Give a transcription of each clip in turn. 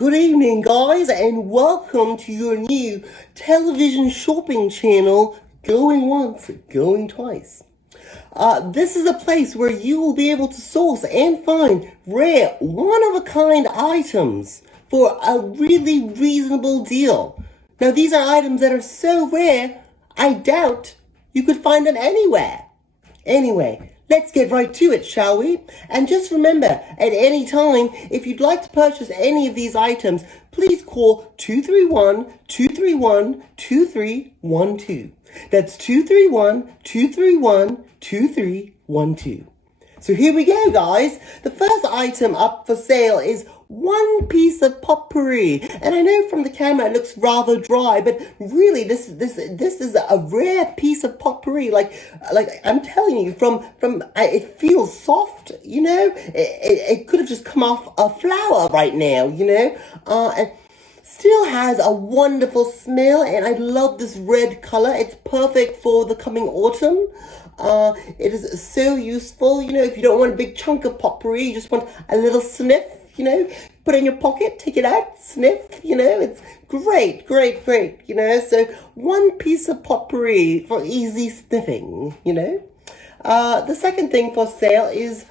Good evening, guys, and welcome to your new television shopping channel, Going Once, Going Twice. This is a place where you will be able to source and find rare, one-of-a-kind items for a really reasonable deal. Now, these are items that are so rare, I doubt you could find them anywhere. Anyway, let's get right to it, shall we? And just remember, at any time, if you'd like to purchase any of these items, please call 231-231-2312. That's 231-231-2312. So here we go, guys. The first item up for sale is one piece of potpourri. And I know from the camera it looks rather dry, but really this is a rare piece of potpourri. Like I'm telling you, it feels soft, you know? It could have just come off a flower right now, you know? And still has a wonderful smell, and I love this red color. It's perfect for the coming autumn. It is so useful, you know, if you don't want a big chunk of potpourri, you just want a little sniff, you know, put it in your pocket, take it out, sniff, you know, it's great, you know. So one piece of potpourri for easy sniffing, you know. The second thing for sale is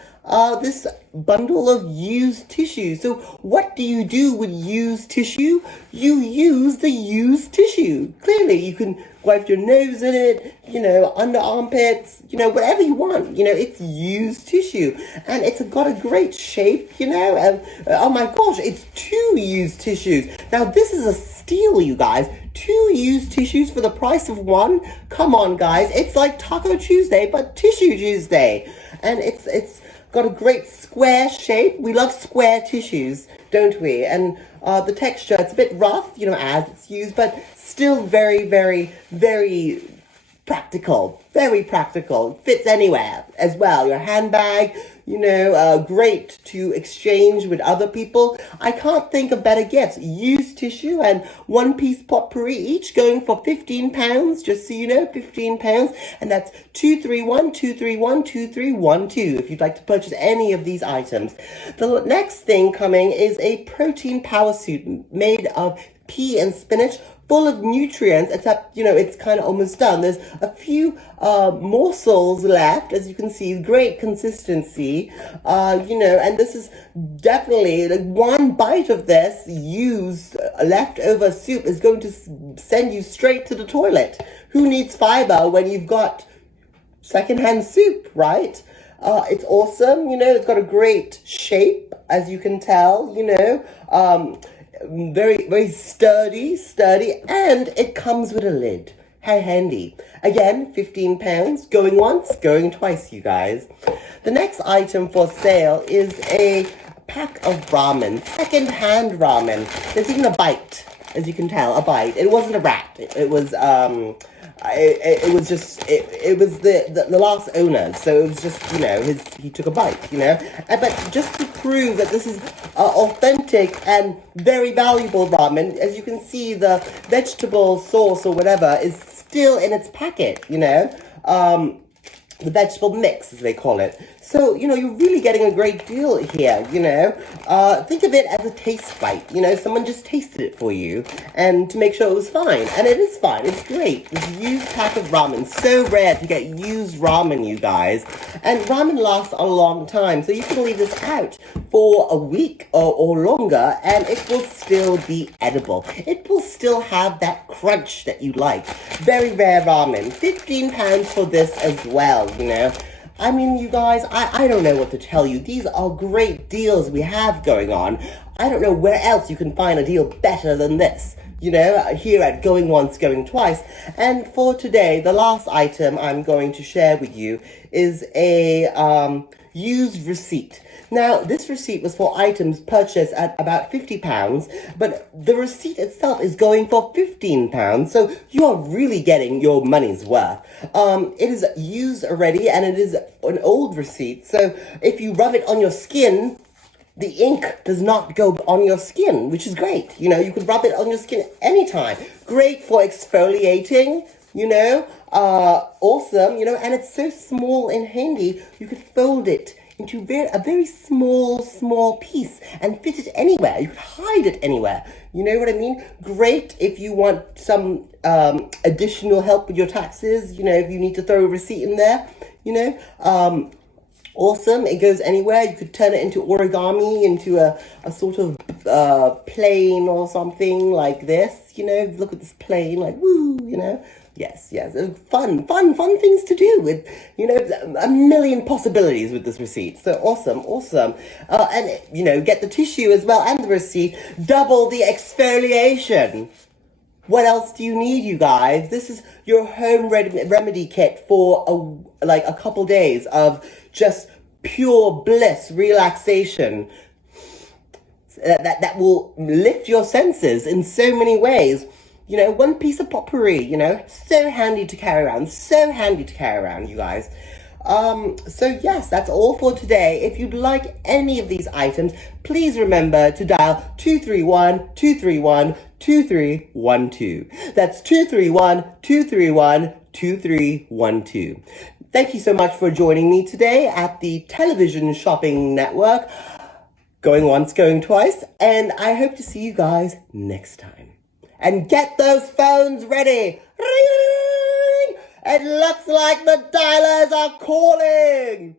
this bundle of used tissue. So what do you do with used tissue? You use the used tissue. Clearly, you can wipe your nose in it, you know, under armpits, you know, whatever you want. You know, it's used tissue. And it's got a great shape, you know. And, oh my gosh, it's 2 used tissues. Now, this is a steal, you guys. 2 used tissues for the price of 1. Come on, guys. It's like Taco Tuesday, but Tissue Tuesday. And it's got a great square shape. We love square tissues, don't we? And the texture, it's a bit rough, you know, as it's used, but still very practical. Very practical. Fits anywhere as well. Your handbag, you know, great to exchange with other people. I can't think of better gifts. Used tissue and 1 piece potpourri, each going for £15, just so you know, £15. And that's 231-231-2312 if you'd like to purchase any of these items. The next thing coming is a protein power suit made of pea and spinach, full of nutrients, except, you know, it's kind of almost done. There's a few morsels left, as you can see, great consistency, you know, and this is definitely, like, one bite of this used leftover soup is going to send you straight to the toilet. Who needs fiber when you've got secondhand soup, right? It's awesome, you know, it's got a great shape, as you can tell, you know, very sturdy, and it comes with a lid. How handy. Again, £15, going once, going twice, you guys. The next item for sale is a pack of ramen, second-hand ramen. There's even a bite, as you can tell, a bite. It wasn't a rat. It was it was the last owner, so it was just, you know, he took a bite, you know. But just to prove that this is authentic and very valuable ramen, as you can see, the vegetable sauce or whatever is still in its packet, you know. The vegetable mix, as they call it. So, you know, you're really getting a great deal here, you know. Think of it as a taste bite, you know. Someone just tasted it for you and to make sure it was fine. And it is fine. It's great. This used pack of ramen. So rare to get used ramen, you guys. And ramen lasts a long time. So you can leave this out for a week or longer and it will still be edible. It will still have that crunch that you like. Very rare ramen. £15 for this as well, you know. I mean, you guys, I don't know what to tell you. These are great deals we have going on. I don't know where else you can find a deal better than this, you know, here at Going Once, Going Twice. And for today, the last item I'm going to share with you is a used receipt. Now, this receipt was for items purchased at about £50, but the receipt itself is going for £15, so you are really getting your money's worth. It is used already, and it is an old receipt, so if you rub it on your skin, the ink does not go on your skin, which is great. You know, you can rub it on your skin anytime. Great for exfoliating, you know, awesome, you know, and it's so small and handy, you could fold it into a very small piece and fit it anywhere. You could hide it anywhere. You know what I mean? Great if you want some additional help with your taxes, you know, if you need to throw a receipt in there, you know. Awesome, it goes anywhere. You could turn it into origami, into a sort of plane or something like this, you know. Look at this plane, like, woo, you know. Yes, fun things to do with, you know, a million possibilities with this receipt. So awesome. And, you know, get the tissue as well and the receipt. Double the exfoliation. What else do you need, you guys? This is your home remedy kit for a couple days of just pure bliss, relaxation. That will lift your senses in so many ways. You know, one piece of potpourri, you know, so handy to carry around, you guys. So yes, that's all for today. If you'd like any of these items, please remember to dial 231-231-2312. That's 231-231-2312. Thank you so much for joining me today at the Television Shopping Network. Going once, going twice, and I hope to see you guys next time. And get those phones ready. Ring! It looks like the dialers are calling.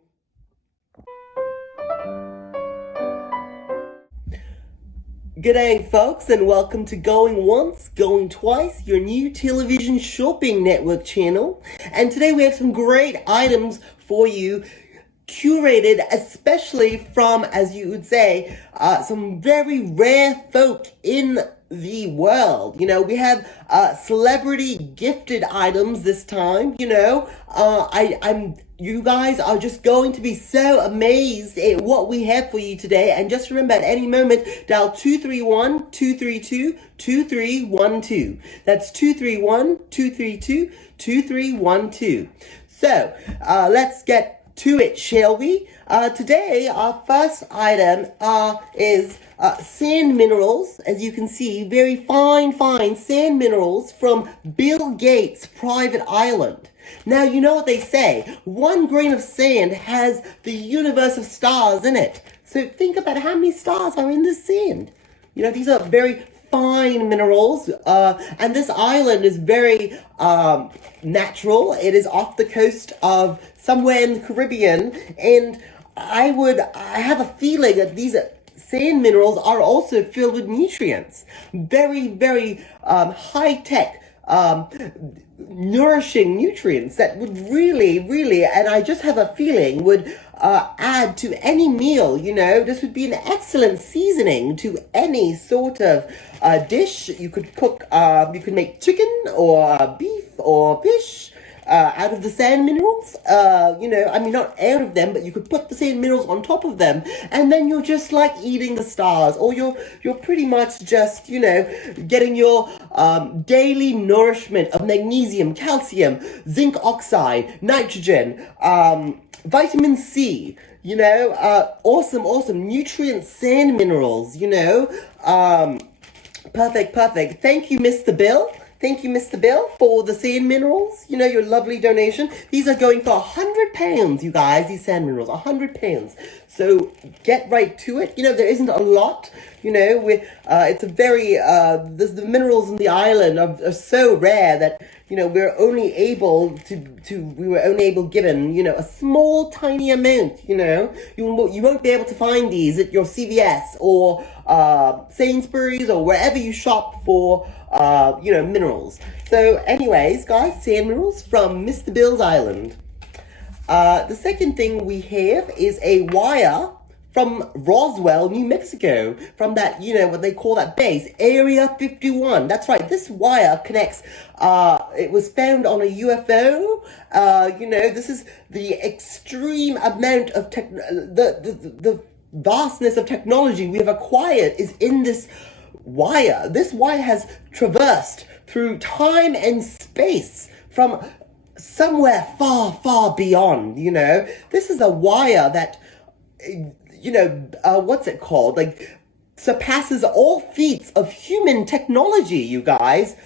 G'day folks, and welcome to Going Once, Going Twice, your new television shopping network channel. And today we have some great items for you, curated especially from, as you would say, some very rare folk in the world. You know, we have celebrity gifted items this time. You know, you guys are just going to be so amazed at what we have for you today. And just remember, at any moment, dial 231-232-2312. That's 231-232-2312. So, let's get to it, shall we? Today, our first item is sand minerals. As you can see, very fine sand minerals from Bill Gates' private island. Now, you know what they say, 1 grain of sand has the universe of stars in it. So think about how many stars are in this sand. You know, these are very fine minerals, and this island is very natural. It is off the coast of somewhere in the Caribbean, and I have a feeling that these sand minerals are also filled with nutrients. Very high-tech, nourishing nutrients that would really, and I just have a feeling would add to any meal. You know, this would be an excellent seasoning to any sort of dish. You could cook, you could make chicken or beef or fish out of the sand minerals. You know, I mean, not out of them, but you could put the sand minerals on top of them, and then you're just like eating the stars, or you're pretty much just, you know, getting your daily nourishment of magnesium, calcium, zinc oxide, nitrogen, vitamin C, you know, awesome nutrient sand minerals, you know. Perfect. Thank you, Mr. Bill. Thank you, Mr. Bill, for the sand minerals. You know, your lovely donation. These are going for £100, you guys, these sand minerals, £100. So get right to it. You know, there isn't a lot, you know, it's a very, the minerals in the island are so rare that, you know, we were only able given, you know, a small, tiny amount, you know. You won't be able to find these at your CVS or Sainsbury's or wherever you shop for, you know, minerals. So anyways, guys, sand minerals from Mr. Bill's Island. The second thing we have is a wire from Roswell, New Mexico, from that, you know, what they call that base, Area 51. That's right, this wire connects, it was found on a UFO. You know, this is the extreme amount of the vastness of technology we have acquired is in this wire. This wire has traversed through time and space from somewhere far beyond, you know. This is a wire that, you know, what's it called? Like, surpasses all feats of human technology, you guys.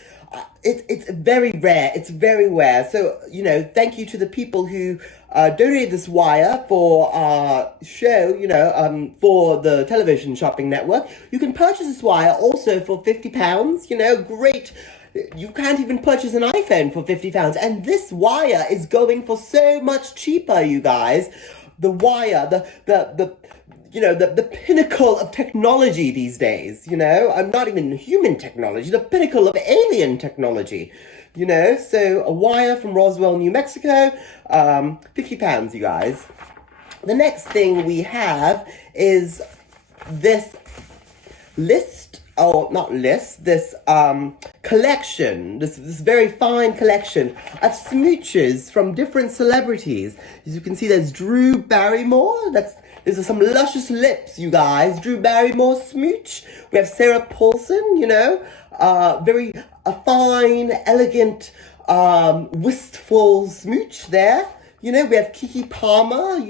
It's very rare. It's very rare. So, you know, thank you to the people who donated this wire for our show, for the television shopping network. You can purchase this wire also for £50, great. You can't even purchase an iPhone for £50. And this wire is going for so much cheaper, you guys. The wire, the pinnacle of technology these days, I'm not even human technology, the pinnacle of alien technology, so a wire from Roswell, New Mexico, £50, you guys. The next thing we have is this collection, this very fine collection of smooches from different celebrities. As you can see, there's Drew Barrymore. These are some luscious lips, you guys. Drew Barrymore smooch. We have Sarah Paulson, very fine, elegant, wistful smooch there. We have Keke Palmer,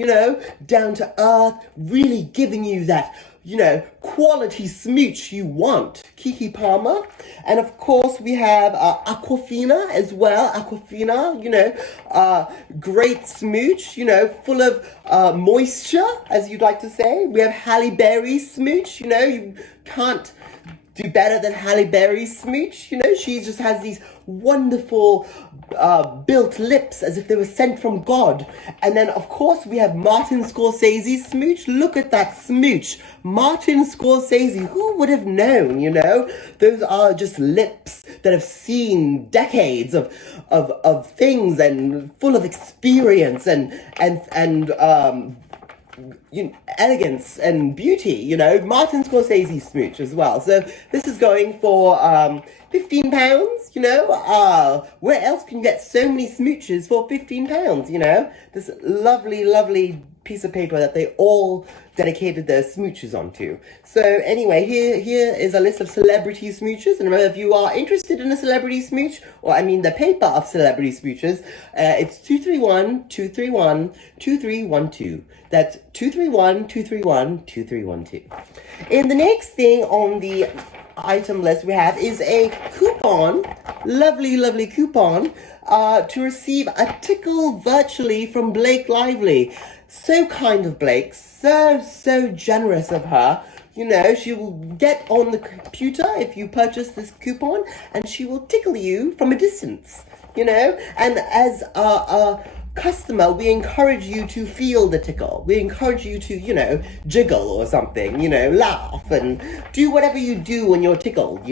down to earth, really giving you that, quality smooch you want. Keke Palmer. And of course, we have Aquafina as well. Aquafina, great smooch, full of moisture, as you'd like to say. We have Halle Berry smooch, you can't do better than Halle Berry smooch. She just has these wonderful built lips as if they were sent from God. And then, of course, we have Martin Scorsese smooch. Look at that smooch. Martin Scorsese, who would have known, Those are just lips that have seen decades of things and full of experience and elegance and beauty, Martin Scorsese smooch as well. So this is going for £15, where else can you get so many smooches for £15, This lovely, lovely piece of paper that they all dedicated their smooches onto. So anyway, here is a list of celebrity smooches. And remember, if you are interested in a celebrity smooch, or the paper of celebrity smooches, it's 231-231-2312. That's 231-231-2312. And the next thing on the item list we have is a coupon, lovely, lovely coupon, to receive a tickle virtually from Blake Lively. So kind of Blake, so generous of her. She will get on the computer if you purchase this coupon, and she will tickle you from a distance, and as a customer, we encourage you to feel the tickle. We encourage you to, jiggle or something, laugh and do whatever you do when you're tickled,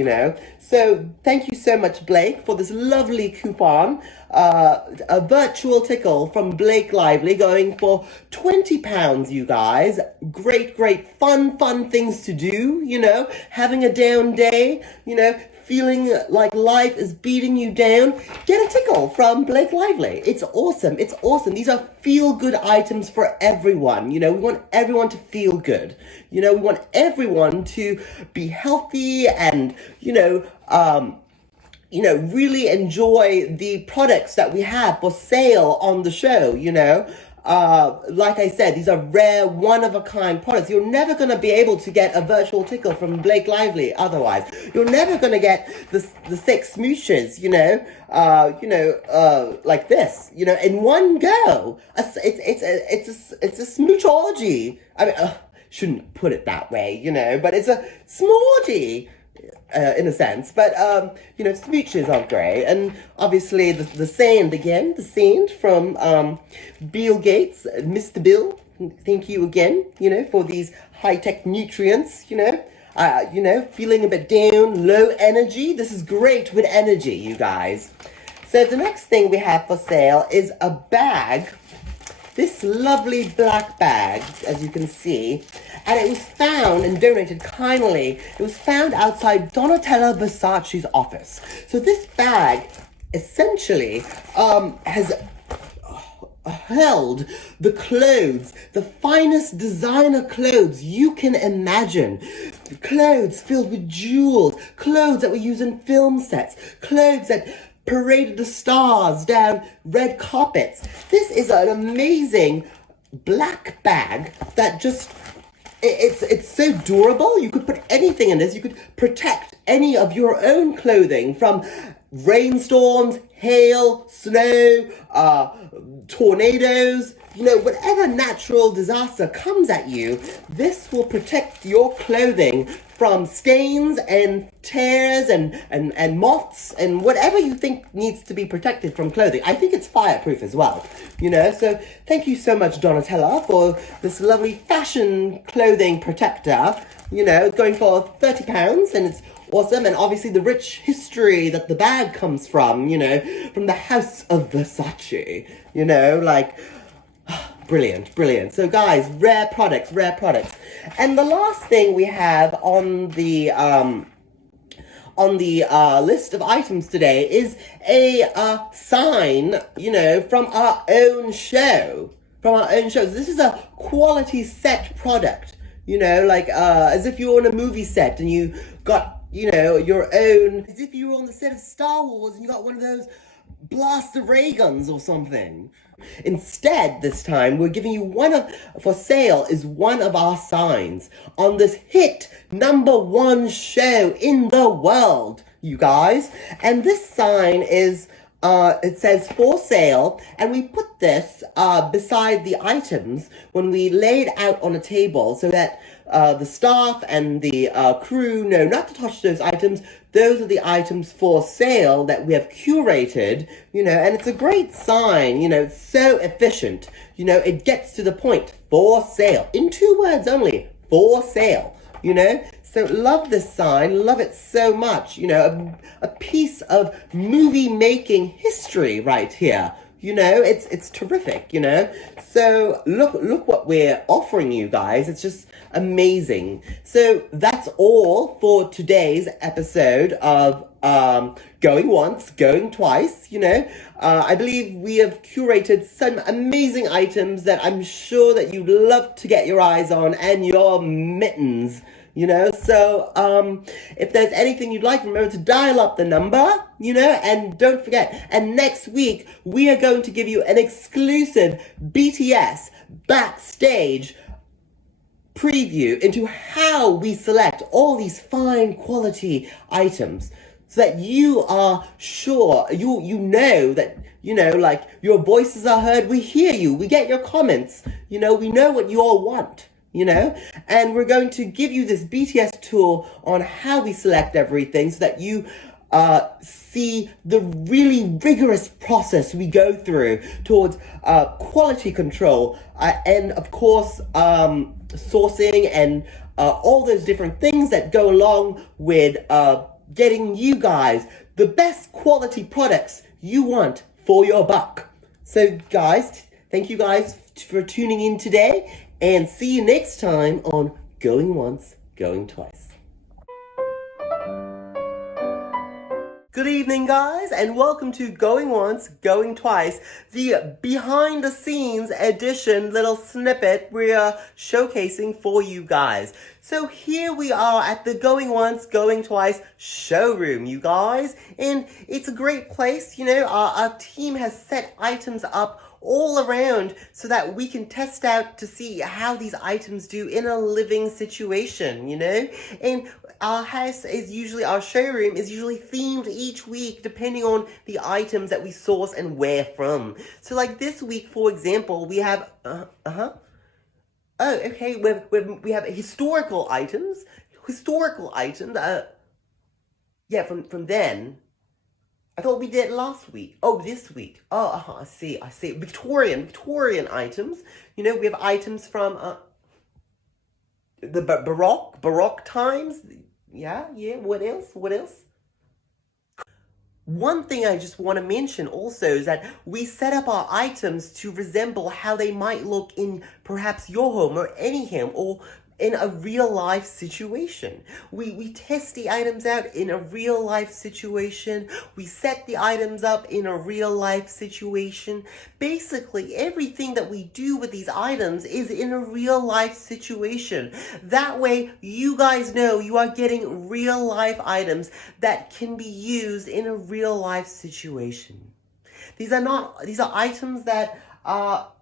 So thank you so much, Blake, for this lovely coupon. A virtual tickle from Blake Lively going for £20, you guys. Great, fun things to do, having a down day, feeling like life is beating you down, get a tickle from Blake Lively. It's awesome. These are feel-good items for everyone. We want everyone to feel good. We want everyone to be healthy and, really enjoy the products that we have for sale on the show, Like I said, these are rare, one-of-a-kind products. You're never going to be able to get a virtual tickle from Blake Lively otherwise. You're never going to get the 6 smooches, like this, in one go. It's a smoochology. Shouldn't put it that way, but it's a smorgy. In a sense, but smooches are great, and obviously the sand from Bill Gates, Mr. Bill. Thank you again, for these high-tech nutrients. Feeling a bit down, low energy. This is great with energy, you guys. So the next thing we have for sale is a bag. This lovely black bag, as you can see, and it was found and donated kindly. It was found outside Donatella Versace's office. So this bag essentially has held the clothes, the finest designer clothes you can imagine. Clothes filled with jewels, clothes that were used in film sets, clothes that paraded the stars down red carpets. This is an amazing black bag that just, it's so durable. You could put anything in this. You could protect any of your own clothing from rainstorms, hail, snow, tornadoes, whatever natural disaster comes at you, this will protect your clothing from stains and tears and moths and whatever you think needs to be protected from clothing. I think it's fireproof as well, So thank you so much, Donatella, for this lovely fashion clothing protector. It's going for £30 and it's awesome. And obviously the rich history that the bag comes from, from the House of Versace, brilliant. So guys, rare products. And the last thing we have on the list of items today is a sign, from our own show. This is a quality set product, as if you're on a movie set and you got, your own, as if you were on the set of Star Wars and you got one of those blaster ray guns or something. Instead, this time, we're giving you for sale is one of our signs on this hit #1 show in the world, you guys. And this sign is, it says for sale, and we put this beside the items when we laid out on a table so that the staff and the crew know not to touch those items. Those are the items for sale that we have curated, and it's a great sign, it's so efficient, it gets to the point, for sale, in 2 words only, for sale, So love this sign, love it so much, a piece of movie making history right here. It's terrific, So look what we're offering you guys. It's just amazing. So that's all for today's episode of Going Once, Going Twice, I believe we have curated some amazing items that I'm sure that you'd love to get your eyes on and your mittens. So if there's anything you'd like, remember to dial up the number, and don't forget. And next week, we are going to give you an exclusive BTS backstage preview into how we select all these fine quality items so that you are sure, you know that, your voices are heard. We hear you. We get your comments. We know what you all want. And we're going to give you this BTS tool on how we select everything so that you see the really rigorous process we go through towards quality control and, of course, sourcing and all those different things that go along with getting you guys the best quality products you want for your buck. So, guys, thank you guys for tuning in today. And see you next time on Going Once, Going Twice. Good evening, guys, and welcome to Going Once, Going Twice, the behind-the-scenes edition little snippet we are showcasing for you guys. So here we are at the Going Once, Going Twice showroom, you guys, and it's a great place. Our team has set items up all around so that we can test out to see how these items do in a living situation, and our showroom is usually themed each week depending on the items that we source and where from. So like this week, for example, we have we have historical items from then. I thought we did last week. Oh, this week. Oh, I see. Victorian items. We have items from the Baroque times. Yeah. What else? One thing I just want to mention also is that we set up our items to resemble how they might look in perhaps your home or any home or in a real life situation. We test the items out in a real life situation. We set the items up in a real life situation. Basically, everything that we do with these items is in a real life situation. That way, you guys know you are getting real life items that can be used in a real life situation. These are items that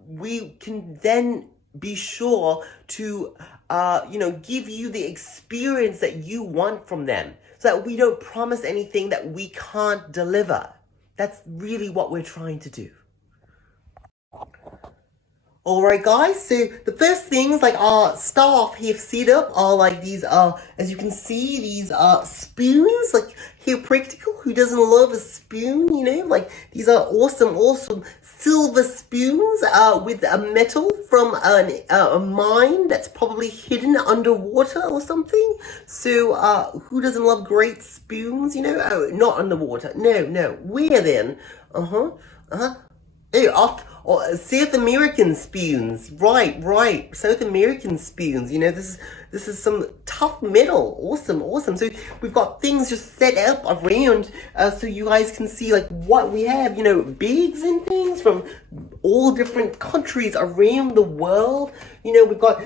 we can then be sure to give you the experience that you want from them so that we don't promise anything that we can't deliver. That's really what we're trying to do. Alright guys, so the first things like our staff have set up are like these as you can see, these spoons, like here practical, who doesn't love a spoon, you know, like these are awesome silver spoons with a metal from a mine that's probably hidden underwater or something. So who doesn't love great spoons, you know? Oh, not underwater, no, where then? Hey, South American spoons, right. South American spoons. You know, this is some tough metal. Awesome. So we've got things just set up around, so you guys can see like what we have. You know, bags and things from all different countries around the world. You know, we've got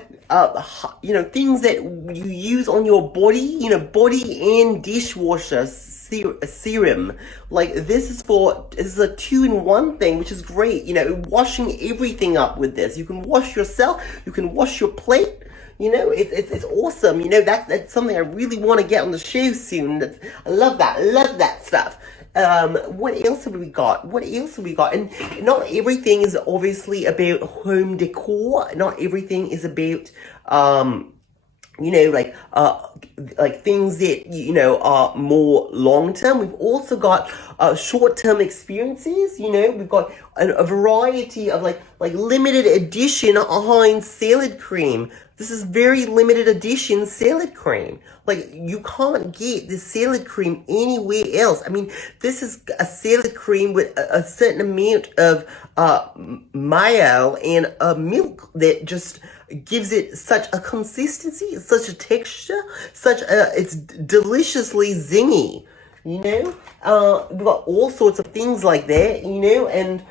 you know, things that you use on your body. You know, body and dishwasher serum. Like this is a 2-in-1 thing, which is great. You know, washing everything up with this. You can wash yourself, you can wash your plate. You know, it's awesome. You know, that's something I really want to get on the show soon. I love that stuff. What else have we got? And not everything is obviously about home decor. Not everything is about you know, like things that, you know, are more long-term. We've also got short-term experiences. You know, we've got a variety of like limited edition Heinz salad cream. This is very limited edition salad cream. Like, you can't get this salad cream anywhere else. I mean, this is a salad cream with a certain amount of mayo and milk that just gives it such a consistency, such a texture, it's deliciously zingy, you know? We've got all sorts of things like that, you know, and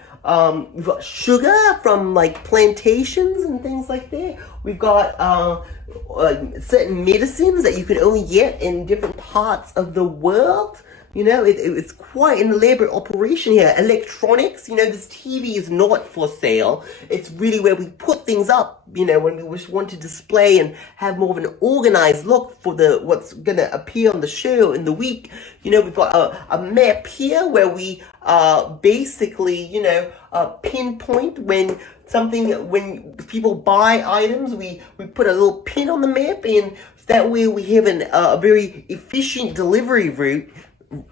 we've got sugar from like plantations and things like that. We've got certain medicines that you can only get in different parts of the world. You know, it's quite an elaborate operation here. Electronics, you know, this TV is not for sale. It's really where we put things up, you know, when we want to display and have more of an organized look for what's going to appear on the show in the week. You know, we've got a map here where we basically, you know, pinpoint when people buy items, we put a little pin on the map, and that way we have a very efficient delivery route,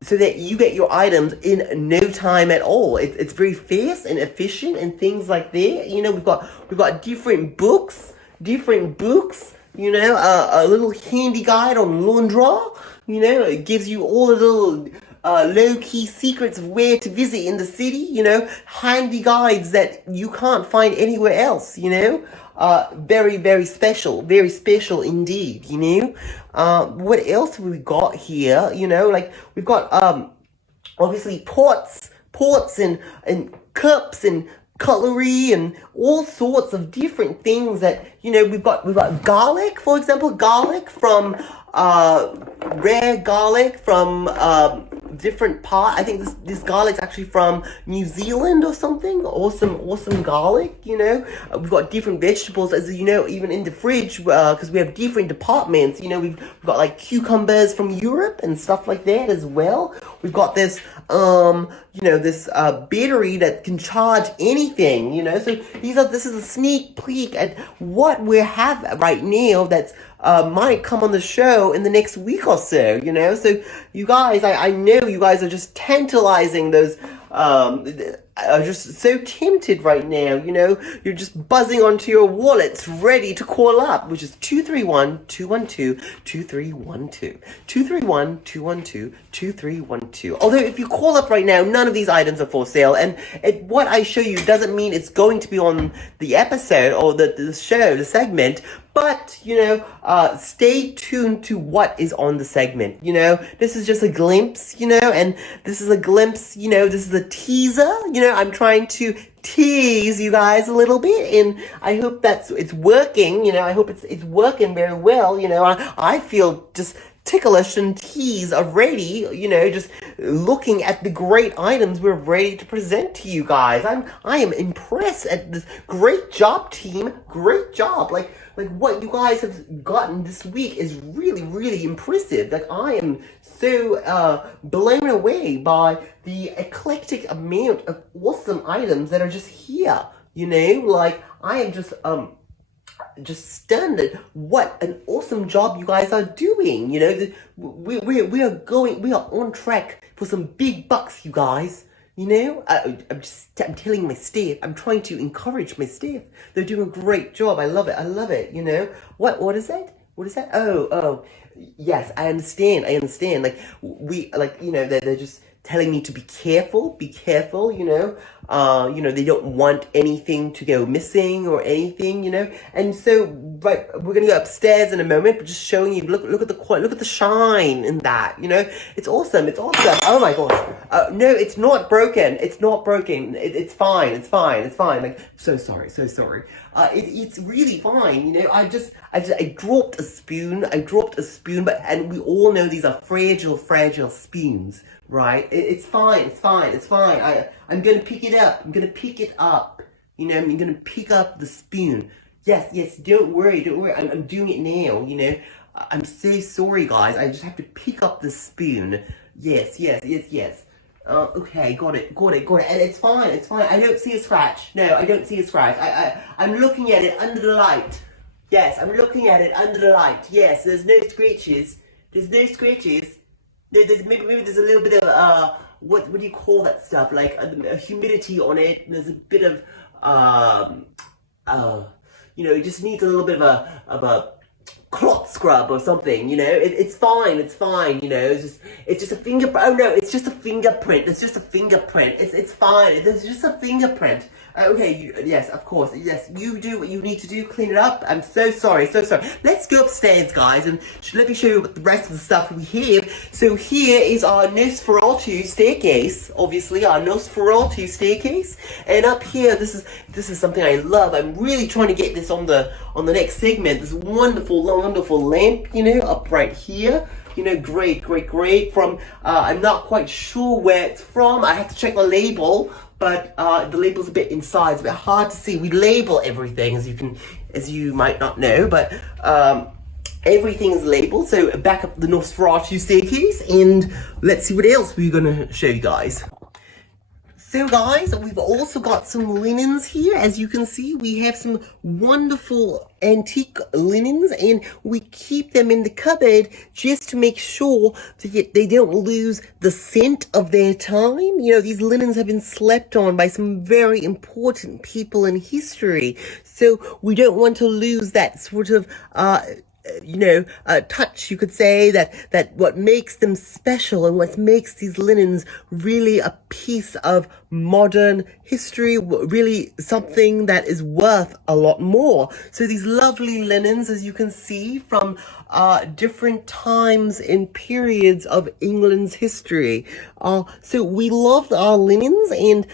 so that you get your items in no time at all. It's very fast and efficient and things like that. You know, we've got different books. You know, a little handy guide on Londra. You know, it gives you all the little low-key secrets of where to visit in the city. You know, handy guides that you can't find anywhere else. You know. Very special indeed, you know. What else have we got here? You know, like we've got obviously pots and cups and cutlery and all sorts of different things that, you know, we've got garlic, for example, garlic from rare garlic from different part. I think this garlic's actually from New Zealand or something. Awesome garlic, you know. We've got different vegetables, as you know, even in the fridge, because we have different departments. You know, we've got like cucumbers from Europe and stuff like that as well. We've got this you know, this battery that can charge anything, you know. So this is a sneak peek at what we have right now that's might come on the show in the next week or so, you know. So you guys, I know you guys are just tantalizing those are just so tempted right now, you know. You're just buzzing onto your wallets ready to call up, which is 231-212-2312. 231-212-2312. Although if you call up right now, none of these items are for sale, and what I show you doesn't mean it's going to be on the episode or the show, the segment. But, you know, stay tuned to what is on the segment, you know. This is just a glimpse, you know, and this is a glimpse, you know, this is a teaser, you know. I'm trying to tease you guys a little bit, and I hope it's working, you know. I hope it's working very well, you know. I feel just ticklish and tease already, you know, just looking at the great items we're ready to present to you guys. I am impressed at this. Great job, team. Great job. Like what you guys have gotten this week is really impressive. Like, I am so blown away by the eclectic amount of awesome items that are just here You know, like I am just stunned at what an awesome job you guys are doing. You know, we are on track for some big bucks, you guys. You know, I'm telling my staff, I'm trying to encourage my staff. They're doing a great job. I love it. I love it. You know, what is that? What is that? Oh, yes, I understand. I understand. Like you know, they're just telling me to be careful, you know, they don't want anything to go missing or anything, you know. And so, right, we're gonna go upstairs in a moment, but just showing you, look at look at the shine in that, you know. It's awesome, it's awesome. Oh my gosh. No, it's not broken. It's not broken. It's fine. It's fine. It's fine. Like, so sorry, so sorry. It's really fine, you know. I dropped a spoon. I dropped a spoon, and we all know these are fragile spoons, right? It's fine. It's fine. It's fine. I'm gonna pick it up. I'm gonna pick it up. You know, I'm gonna pick up the spoon. Yes. Don't worry. Don't worry. I'm doing it now. You know. I'm so sorry, guys. I just have to pick up the spoon. Yes. Okay, got it. And it's fine. I don't see a scratch. No, I don't see a scratch. I'm looking at it under the light. Yes, I'm looking at it under the light. Yes, there's no scratches. There's no scratches. Maybe there's a little bit of what do you call that stuff? Like a humidity on it. There's a bit of you know, it just needs a little bit of a cloth scrub or something, you know. It's fine, you know. It's just a fingerprint. Oh no, it's just a fingerprint. It's fine. It's just a fingerprint. Okay, yes, of course. Yes, you do what you need to do. Clean it up. I'm so sorry. Let's go upstairs, guys, and let me show you the rest of the stuff we have. So here is our Nosferatu staircase. Obviously, our Nosferatu staircase. And up here, this is something I love. I'm really trying to get this on the next segment. This wonderful lamp, you know, up right here. You know, great. From I'm not quite sure where it's from. I have to check the label. But the label's a bit inside. It's a bit hard to see. We label everything, as you might not know, but everything is labeled. So back up the Nosferatu staircase, and let's see what else we're gonna show you guys. So guys, we've also got some linens here. As you can see, we have some wonderful antique linens, and we keep them in the cupboard just to make sure that they don't lose the scent of their time. You know, these linens have been slept on by some very important people in history, so we don't want to lose that sort of you know, touch, you could say, that what makes them special and what makes these linens really a piece of modern history, really something that is worth a lot more. So these lovely linens, as you can see, from different times and periods of England's history. So we love our linens, and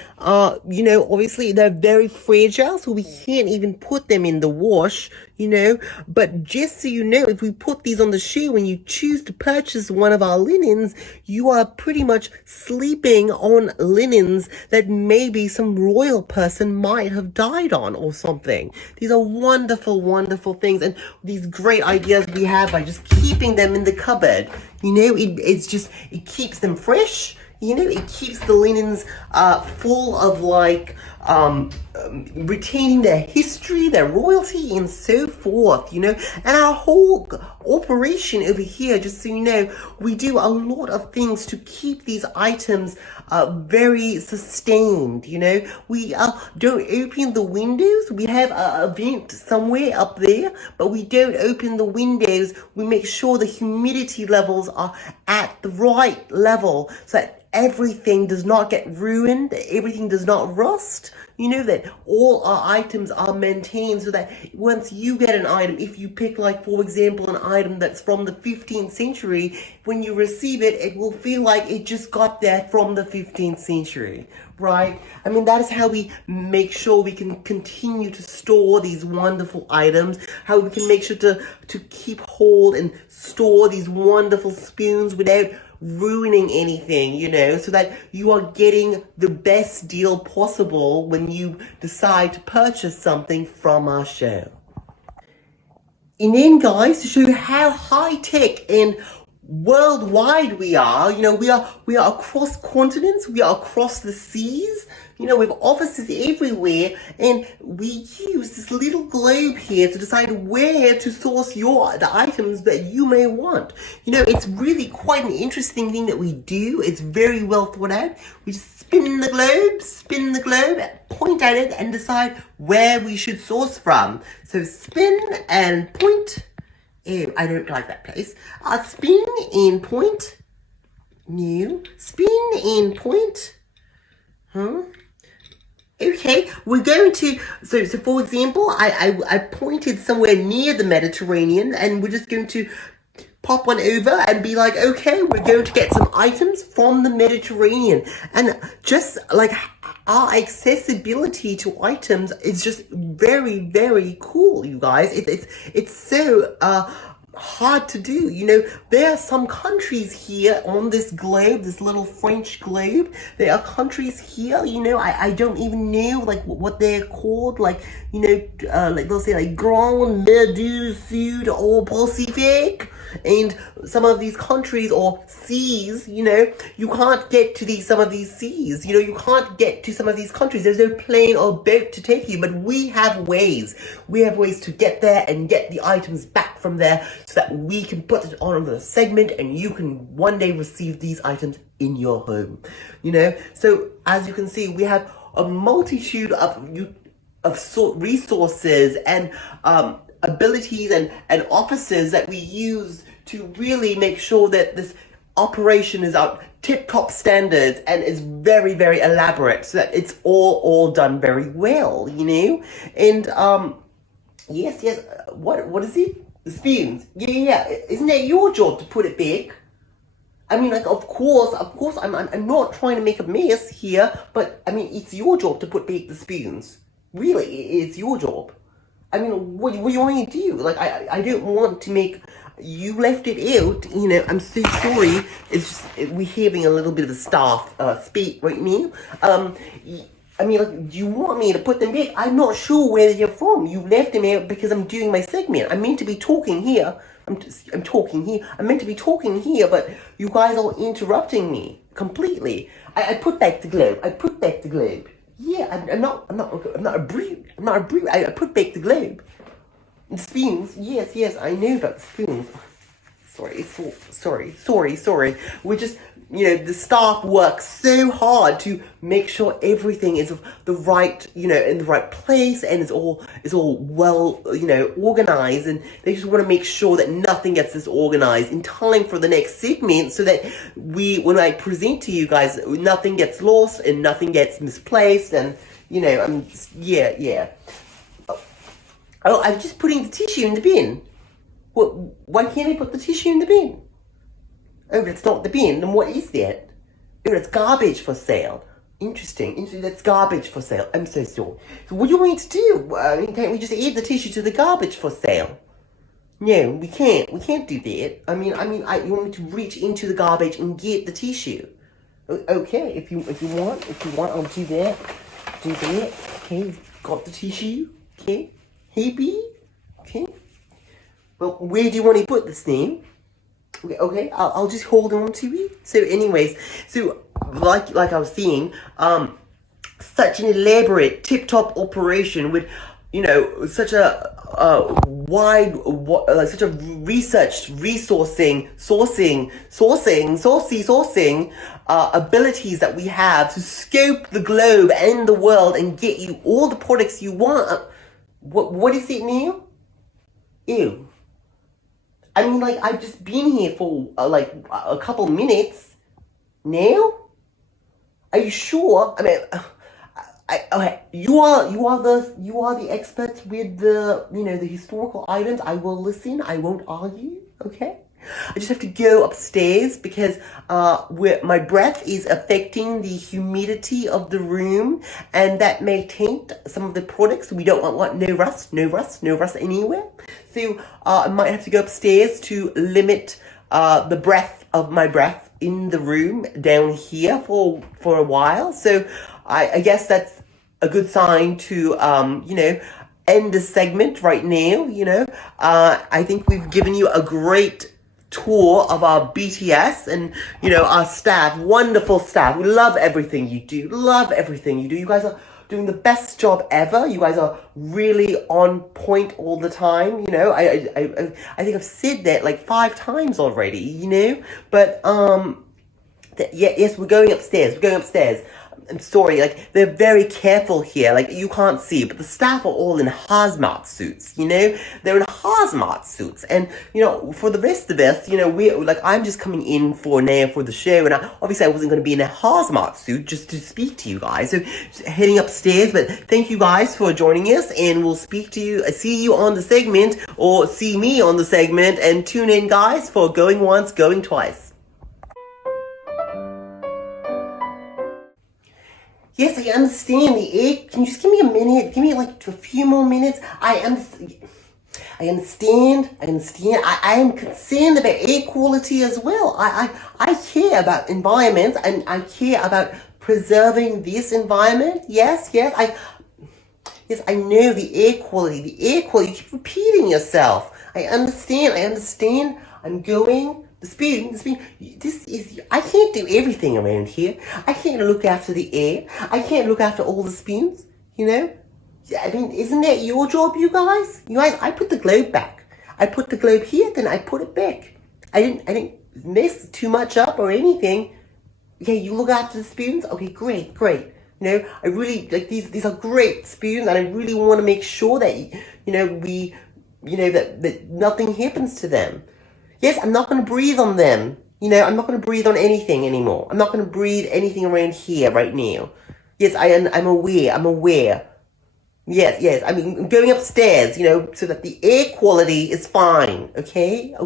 you know, obviously they're very fragile, so we can't even put them in the wash, you know. But just so you know, if we put these on the shoe when you choose to purchase one of our linens, you are pretty much sleeping on linens that maybe some royal person might have died on or something. These are wonderful things, and these great ideas we have by just keeping them in the cupboard. You know, it keeps them fresh. You know, it keeps the linens full of, like, retaining their history, their royalty, and so forth, you know. And our whole operation over here, just so you know, we do a lot of things to keep these items very sustained, you know. We don't open the windows. We have a vent somewhere up there, but we don't open the windows. We make sure the humidity levels are at the right level so that everything does not get ruined, everything does not rust, you know, that all our items are maintained so that once you get an item, if you pick, like, for example, an item that's from the 15th century, when you receive it, it will feel like it just got there from the 15th century, right? I mean, that is how we make sure we can continue to store these wonderful items, how we can make sure to keep hold and store these wonderful spoons without ruining anything, you know, so that you are getting the best deal possible when you decide to purchase something from our show. And then, guys, to show you how high-tech and worldwide we are. We are across continents, we are across the seas. We have offices everywhere, and we use this little globe here to decide where to source the items that you may want. It's really quite an interesting thing that we do. It's very well thought out. We just spin the globe, point at it, and decide where we should source from. So spin and point. Ew, I don't like that place. Spin and point. No. Spin and point. Okay, we're going to, so for example, I pointed somewhere near the Mediterranean, and we're just going to pop one over and be like, okay, we're going to get some items from the Mediterranean. And just like our accessibility to items is just very, very cool, you guys. It's so hard to do. There are some countries here on this globe, this little French globe. There are countries here, I don't even know like what they're called, like they'll say like Grand Mer Sud or Pacific. And some of these countries or seas, you can't get to some of these seas. You can't get to some of these countries. There's no plane or boat to take you, but we have ways. We have ways to get there and get the items back from there so that we can put it on the segment and you can one day receive these items in your home. So as you can see, we have a multitude of resources and abilities and offices that we use to really make sure that this operation is up tip-top standards and is very, very elaborate, so that it's all done very well, and yes, what is it? The spoons. Yeah, isn't it your job to put it back? I mean, like, of course, I'm not trying to make a mess here, but I mean, it's your job to put back the spoons. Really, it's your job. I mean, what do you want me to do? Like, I don't want to make... You left it out, I'm so sorry. It's just, we're having a little bit of a staff speak right now. I mean, like, do you want me to put them back? I'm not sure where they're from. You left them out because I'm doing my segment. I'm meant to be talking here. I'm talking here. I'm meant to be talking here, but you guys are interrupting me completely. I put back the globe. Yeah, I'm not a brute. I put back the globe. And spoons. Yes, I know about the spoons. Sorry. We're just, the staff works so hard to make sure everything is the right, in the right place, and is all well, organized, and they just want to make sure that nothing gets disorganized in time for the next segment, so that when I present to you guys, nothing gets lost and nothing gets misplaced, and, yeah. Oh, I'm just putting the tissue in the bin. Why can't I put the tissue in the bin? Oh, that's not the bin. Then what is that? Oh, that's garbage for sale. Interesting. That's garbage for sale. I'm so sorry. So what do you want me to do? Can't we just add the tissue to the garbage for sale? No, we can't. We can't do that. I mean, you want me to reach into the garbage and get the tissue? Okay, if you want, I'll do that. Okay, got the tissue. Okay. Happy? Okay. Well, where do you want to put this thing? Okay, I'll just hold on to it. So anyways, like I was saying, such an elaborate tip-top operation with, such a such a researched, sourcing abilities that we have to scope the globe and the world and get you all the products you want. What is it now? Ew. I mean, like, I've just been here for, a couple minutes. Now? Are you sure? I mean, okay, you are the experts with the, the historical items. I will listen. I won't argue, okay? I just have to go upstairs because my breath is affecting the humidity of the room, and that may taint some of the products. We don't want no rust anywhere. So I might have to go upstairs to limit the breath of my breath in the room down here for a while. So I guess that's a good sign to end the segment right now. I think we've given you a great tour of our BTS and, our staff, wonderful staff. We love everything you do. Love everything you do. You guys are doing the best job ever. You guys are really on point all the time. I think I've said that like 5 times already, but, yes, we're going upstairs. I'm sorry, like, they're very careful here. Like, you can't see, but the staff are all in hazmat suits, They're in hazmat suits. And, for the rest of us, I'm just coming in for the show, and obviously I wasn't going to be in a hazmat suit just to speak to you guys. So, just heading upstairs, but thank you guys for joining us, and we'll see you on the segment, or see me on the segment, and tune in, guys, for Going Once, Going Twice. Yes, I understand the air. Can you just give me a minute? Give me like a few more minutes. I understand. I am concerned about air quality as well. I care about environment, and I care about preserving this environment. Yes, I know the air quality. You keep repeating yourself. I understand. I'm going. The speed, I can't do everything around here. I can't look after the air. I can't look after all the spoons, I mean, isn't that your job, you guys? I put the globe back. I put the globe here, then I put it back. I didn't mess too much up or anything. Yeah, you look after the spoons? Okay, great. I really, like, these are great spoons, and I really want to make sure that, that nothing happens to them. Yes, I'm not going to breathe on them. I'm not going to breathe on anything anymore. I'm not going to breathe anything around here right now. Yes, I'm aware. Yes. I'm going upstairs, so that the air quality is fine. Okay?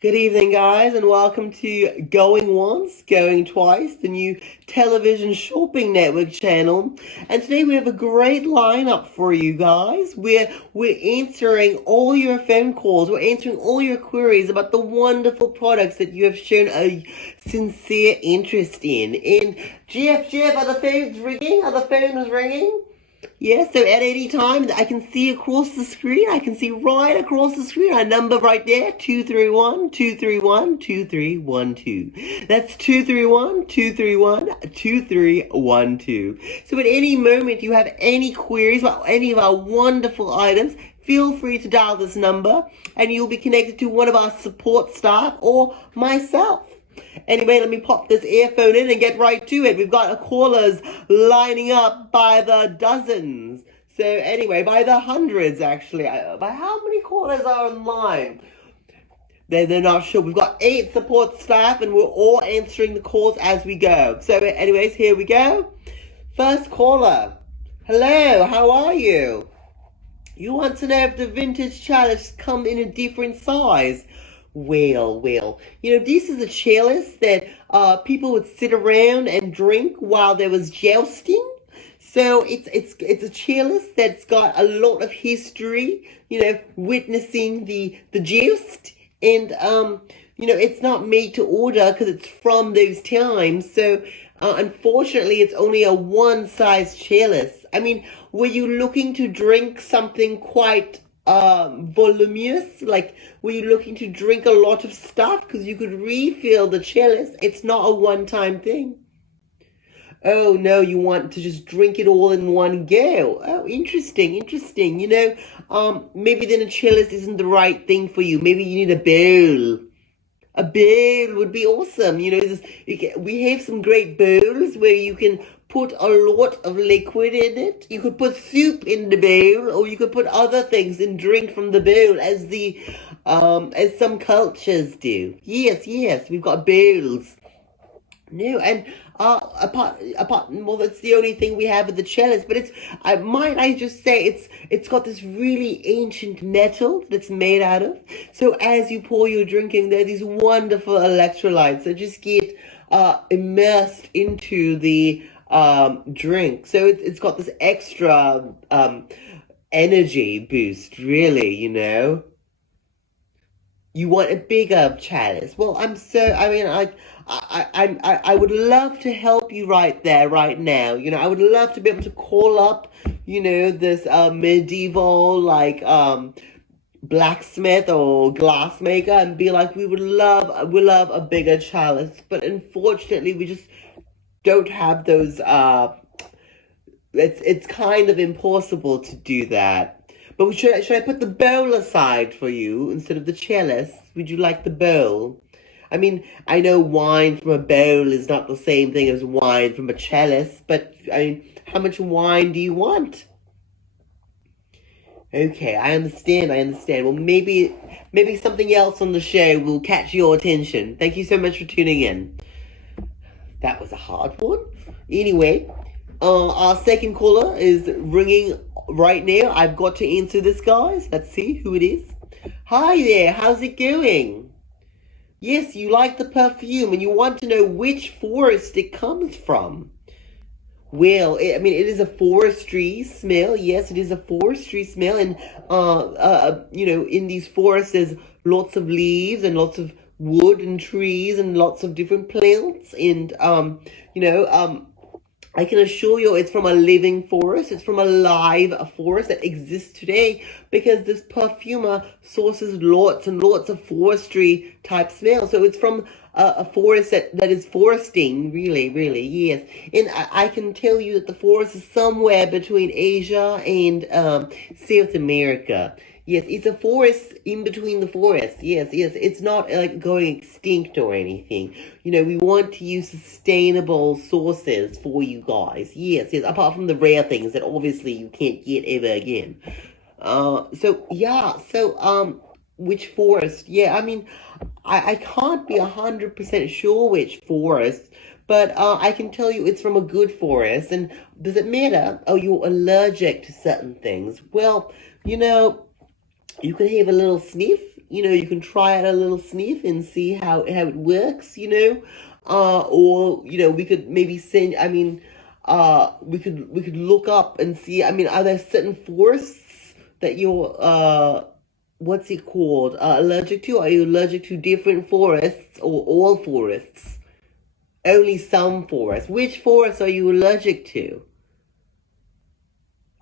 Good evening, guys, and welcome to Going Once, Going Twice, the new television shopping network channel. And today we have a great lineup for you guys. We're answering all your phone calls. We're answering all your queries about the wonderful products that you have shown a sincere interest in. And Jeff, are the phones ringing? Yes, so at any time, I can see across the screen. I can see right across the screen. Our number right there, 231-231-2312. That's 231-231-2312. So at any moment you have any queries about any of our wonderful items, feel free to dial this number, and you'll be connected to one of our support staff or myself. Anyway, let me pop this earphone in and get right to it. We've got callers lining up by the dozens. So anyway, by the hundreds, actually. By how many callers are online? They're not sure. We've got 8 support staff, and we're all answering the calls as we go. So anyways, here we go. First caller. Hello, how are you? You want to know if the vintage chalice come in a different size? Well, this is a chalice that people would sit around and drink while there was jousting. So it's a chalice that's got a lot of history, witnessing the joust. And, it's not made to order because it's from those times. So, unfortunately, it's only a one-size chalice. I mean, were you looking to drink something quite voluminous? Like, were you looking to drink a lot of stuff? Because you could refill the chalice. It's not a one-time thing. Oh, no, you want to just drink it all in one go. Oh, interesting. Maybe then a chalice isn't the right thing for you. Maybe you need a bowl. A bowl would be awesome. We have some great bowls where you can put a lot of liquid in it. You could put soup in the bowl, or you could put other things and drink from the bowl, as some cultures do. Yes, we've got bowls. No, and apart, well, that's the only thing we have with the chalice. But I just say it's got this really ancient metal that's made out of. So as you pour your drink in, there are these wonderful electrolytes that just get immersed into the drink. So it's got this extra energy boost, really. You want a bigger chalice. Well, I would love to help you right there, right now. I would love to be able to call up this medieval, like, blacksmith or glassmaker and be like, we love a bigger chalice, but unfortunately we just don't have those. It's kind of impossible to do that. But should I put the bowl aside for you instead of the chalice? Would you like the bowl? I mean, I know wine from a bowl is not the same thing as wine from a chalice, but I mean, how much wine do you want? Okay, I understand. I understand. Well, maybe something else on the show will catch your attention. Thank you so much for tuning in. That was a hard one. Anyway, our second caller is ringing right now. I've got to answer this, guys. Let's see who it is. Hi there. How's it going? Yes, you like the perfume and you want to know which forest it comes from. Well, it is a forestry smell. Yes, it is a forestry smell, and in these forests, there's lots of leaves and lots of wood and trees and lots of different plants, and I can assure you it's from a living forest. It's from a live forest that exists today because this perfumer sources lots and lots of forestry type smell. So it's from a forest that is foresting, really, really, yes. And I can tell you that the forest is somewhere between Asia and South America. Yes, it's a forest in between the forests. Yes, yes. It's not like going extinct or anything. We want to use sustainable sources for you guys. Yes, yes. Apart from the rare things that obviously you can't get ever again. Which forest? Yeah, I mean, I can't be 100% sure which forest, but I can tell you it's from a good forest. And does it matter? Oh, you're allergic to certain things. Well, you can have a little sniff. You can try out a little sniff and see how it works. Or we could maybe send. I mean, we could look up and see. I mean, are there certain forests that you're what's it called? Allergic to? Are you allergic to different forests or all forests? Only some forests. Which forests are you allergic to?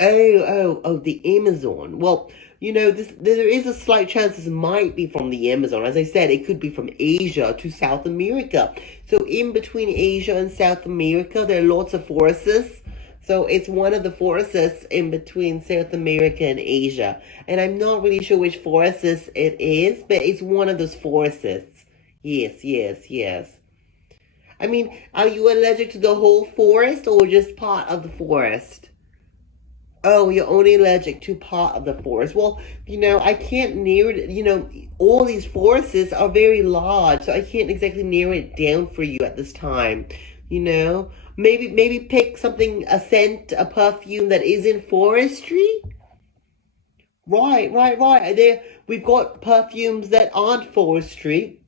Oh, the Amazon. Well, there is a slight chance this might be from the Amazon. As I said, it could be from Asia to South America. So in between Asia and South America, there are lots of forests. So it's one of the forests in between South America and Asia. And I'm not really sure which forest it is, but it's one of those forests. Yes, yes, yes. I mean, are you allergic to the whole forest or just part of the forest? Oh, you're only allergic to part of the forest. Well, I can't narrow it. All these forests are very large, so I can't exactly narrow it down for you at this time. Maybe pick something, a scent, a perfume that isn't forestry. Right, right, right. We've got perfumes that aren't forestry.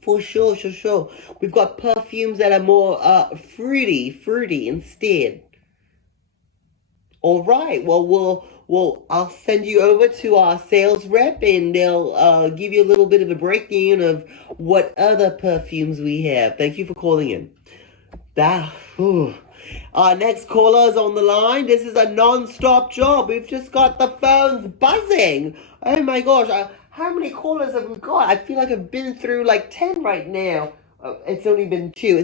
For sure, sure, sure. We've got perfumes that are more fruity instead. All right. Well, I'll send you over to our sales rep, and they'll give you a little bit of a breakdown of what other perfumes we have. Thank you for calling in. Our next caller is on the line. This is a non-stop job. We've just got the phones buzzing. Oh my gosh. How many callers have we got? I feel like I've been through like 10 right now. It's only been two.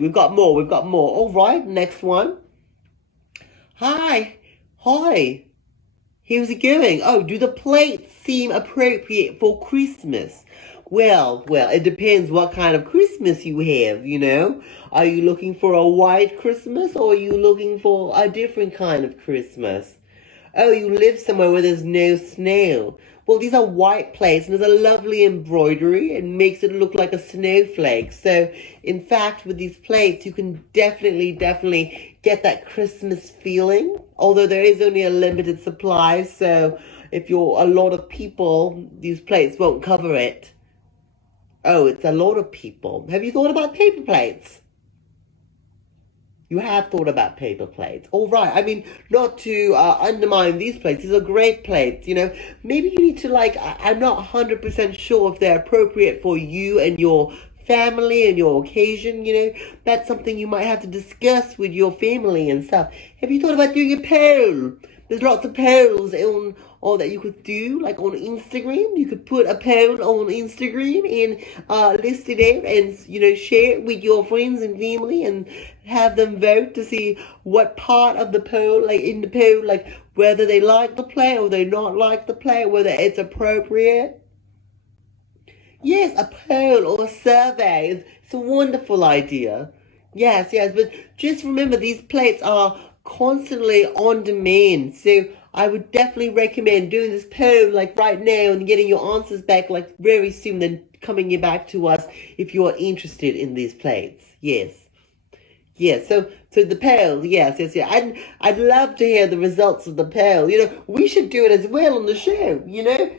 We've got more. All right. Next one. Hi. How's it going? Oh, do the plates seem appropriate for Christmas? Well, it depends what kind of Christmas you have, Are you looking for a white Christmas or are you looking for a different kind of Christmas? Oh, you live somewhere where there's no snow. Well, these are white plates and there's a lovely embroidery and makes it look like a snowflake. So, in fact, with these plates, you can definitely get that Christmas feeling. Although there is only a limited supply, so if you're a lot of people, these plates won't cover it. Oh, it's a lot of people. Have you thought about paper plates? You have thought about paper plates. All right. I mean, not to undermine these plates. These are great plates, Maybe you need to, I'm not 100% sure if they're appropriate for you and your family and your occasion, that's something you might have to discuss with your family and stuff. Have you thought about doing a poll? There's lots of polls on or that you could do, like on Instagram. You could put a poll on Instagram and list it out and share it with your friends and family and have them vote to see what part of the poll, like in the poll, like whether they like the play or they not like the play, whether it's appropriate. Yes, a poll or a survey. It's a wonderful idea. Yes, but just remember these plates are constantly on demand. So I would definitely recommend doing this poll like right now and getting your answers back like very soon, then coming you back to us if you are interested in these plates. Yes. So the poll, yes. I'd love to hear the results of the poll. We should do it as well on the show.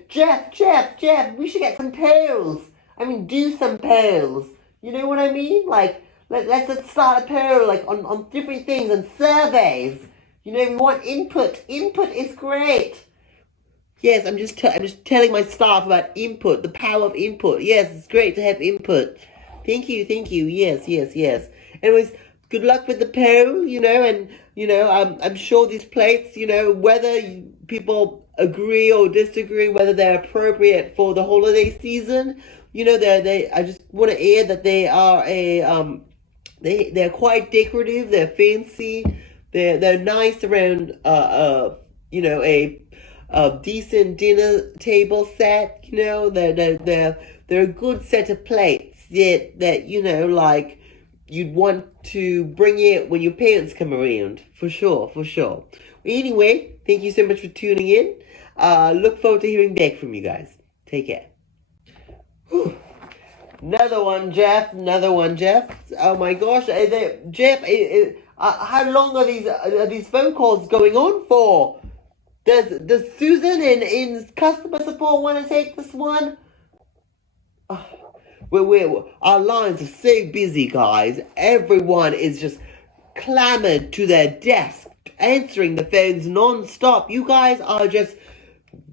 Jeff, we should get some polls. I mean, do some polls. You know what I mean? Like, let's start a poll like on different things and surveys. We want input. Input is great. Yes, I'm just telling my staff about input, the power of input. Yes, it's great to have input. Thank you. Yes. Anyways, good luck with the poll, and, I'm sure these plates, whether people agree or disagree, whether they're appropriate for the holiday season, I just want to add that they are they're quite decorative, they're fancy, they're nice around, a decent dinner table set, they're a good set of plates that, like, you'd want to bring it when your parents come around, for sure. Anyway, thank you so much for tuning in. Look forward to hearing back from you guys. Take care. Whew. Another one, Jeff. Oh my gosh, Jeff. How long are these phone calls going on for? Does Susan in customer support want to take this one? Our lines are so busy, guys. Everyone is just clamored to their desk, answering the phones non-stop. You guys are just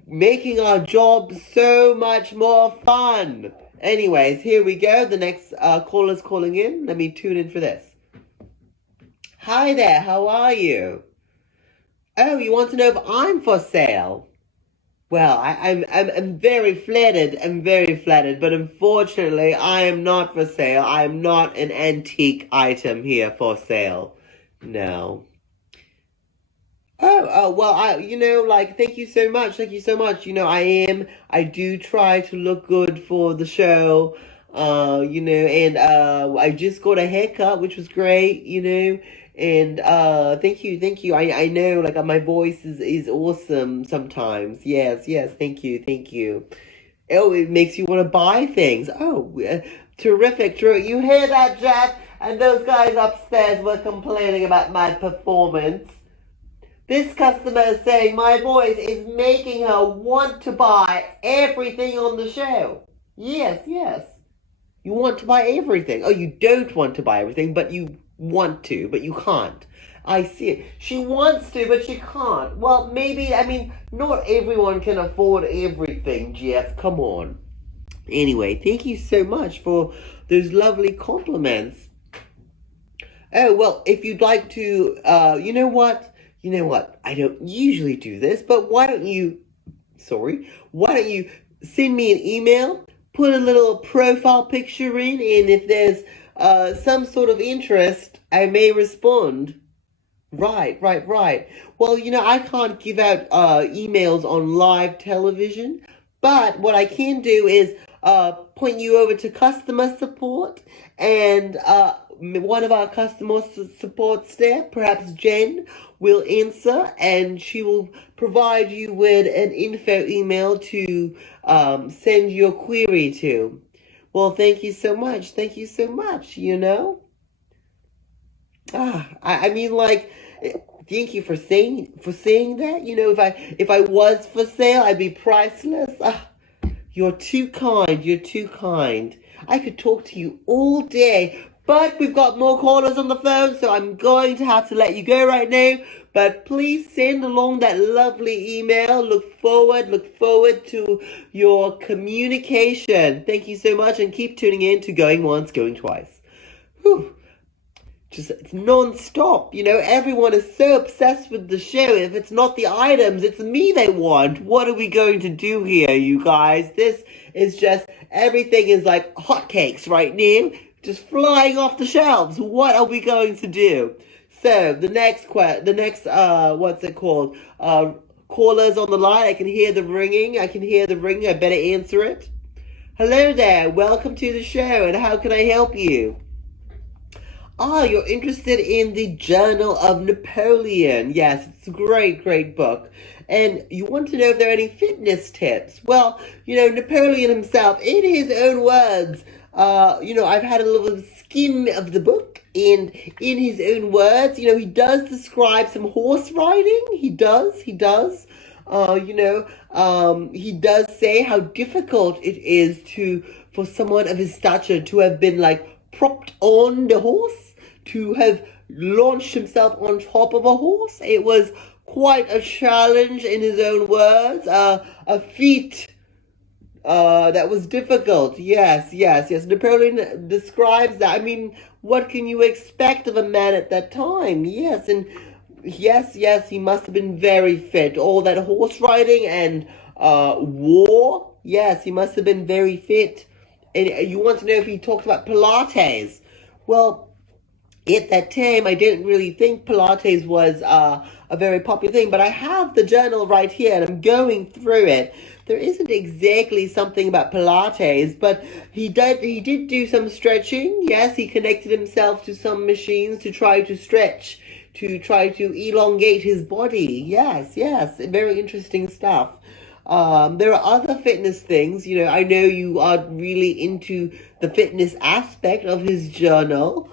making our job so much more fun. Anyways, here we go. The next caller's calling in. Let me tune in for this. Hi there, how are you? Oh, you want to know if I'm for sale? Well, I'm very flattered, but unfortunately, I am not for sale. I am not an antique item here for sale. No. Well, thank you so much. I do try to look good for the show, and I just got a haircut, which was great, and thank you. I know, like, my voice is awesome sometimes. Yes, thank you. Oh, it makes you want to buy things. Oh, terrific. You hear that, Jack? And those guys upstairs were complaining about my performance. This customer is saying my voice is making her want to buy everything on the show. Yes. You want to buy everything. Oh, you don't want to buy everything, but you want to, but you can't. I see it. She wants to, but she can't. Well, maybe, not everyone can afford everything, Jeff. Come on. Anyway, thank you so much for those lovely compliments. Oh, well, if you'd like to, you know what? I don't usually do this, but why don't you send me an email, put a little profile picture in, and if there's some sort of interest, I may respond. Right. Well, I can't give out emails on live television, but what I can do is point you over to customer support, and one of our customer support staff, perhaps Jen, will answer, and she will provide you with an info email to send your query to. Well, thank you so much. Thank you for saying that. If I was for sale, I'd be priceless. You're too kind. I could talk to you all day, But we've got more callers on the phone, so I'm going to have to let you go right now. But please send along that lovely email. Look forward to your communication. Thank you so much, and keep tuning in to Going Once, Going Twice. Whew. Just it's non-stop, everyone is so obsessed with the show. If it's not the items, it's me they want. What are we going to do here, you guys? This is just, everything is like hotcakes right now, just flying off the shelves. What are we going to do? So the next what's it called, callers on the line. I can hear the ringing. I better answer it. Hello there, welcome to the show, and how can I help you? You're interested in the Journal of Napoleon. Yes, it's a great book. And you want to know if there are any fitness tips. Well, Napoleon himself, in his own words, I've had a little skim of the book, and in his own words, he does describe some horse riding. He does. He does say how difficult it is for someone of his stature to have been propped on the horse, to have launched himself on top of a horse. It was quite a challenge, in his own words, a feat that was difficult. Yes. Napoleon describes that. I mean, what can you expect of a man at that time? Yes, and yes, he must have been very fit. All that horse riding and war. Yes, he must have been very fit. And you want to know if he talked about Pilates. Well, at that time, I didn't really think Pilates was a very popular thing, but I have the journal right here, and I'm going through it. There isn't exactly something about Pilates, but he did do some stretching. Yes, he connected himself to some machines to try to stretch, to try to elongate his body. Yes, very interesting stuff. There are other fitness things. I know you are really into the fitness aspect of his journal.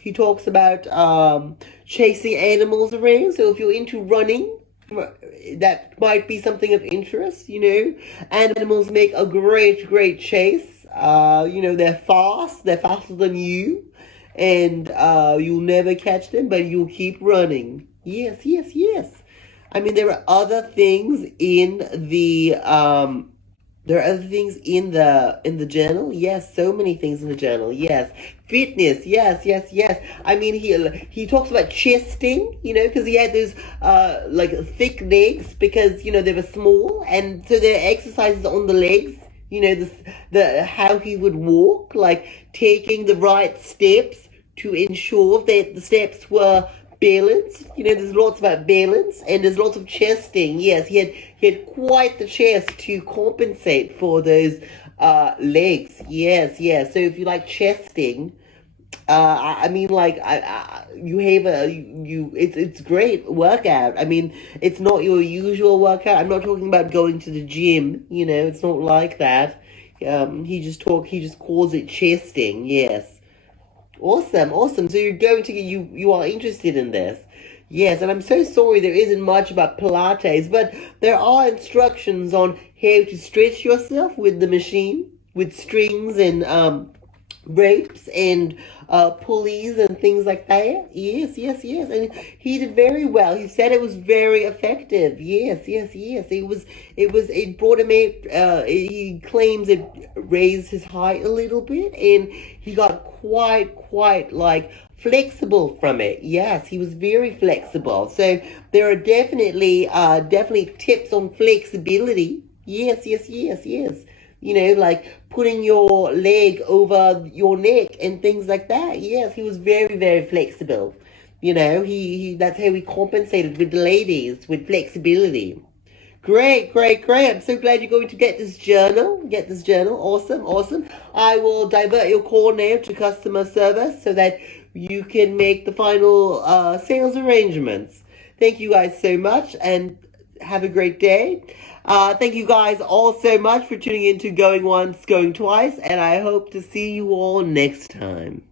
He talks about chasing animals around. So if you're into running, that might be something of interest. Animals make a great chase. They're fast. They're faster than you, and you'll never catch them, but you'll keep running. Yes. I mean, there are other things in the in the journal. Yes, so many things in the journal. Yes, fitness. Yes. I mean, he talks about chesting. Because he had those thick legs, because they were small, and so there are exercises on the legs. The how he would walk, like taking the right steps to ensure that the steps were balance. There's lots about balance, and there's lots of chesting. Yes, he had quite the chest to compensate for those legs. Yes. So if you like chesting, it's great workout. I mean, it's not your usual workout. I'm not talking about going to the gym. It's not like that. He just calls it chesting. Yes. Awesome. So you are interested in this. Yes, and I'm so sorry there isn't much about Pilates, but there are instructions on how to stretch yourself with the machine, with strings and ropes and pulleys and things like that. Yes. And he did very well. He said it was very effective. Yes. It brought him he claims it raised his height a little bit, and he got quite flexible from it. Yes, he was very flexible. So there are definitely tips on flexibility. Yes. Like putting your leg over your neck and things like that. Yes, he was very, very flexible. He that's how he compensated with the ladies, with flexibility. Great. I'm so glad you're going to get this journal. Awesome. I will divert your call now to customer service so that you can make the final sales arrangements. Thank you guys so much, and have a great day. Thank you guys all so much for tuning in to Going Once, Going Twice, and I hope to see you all next time.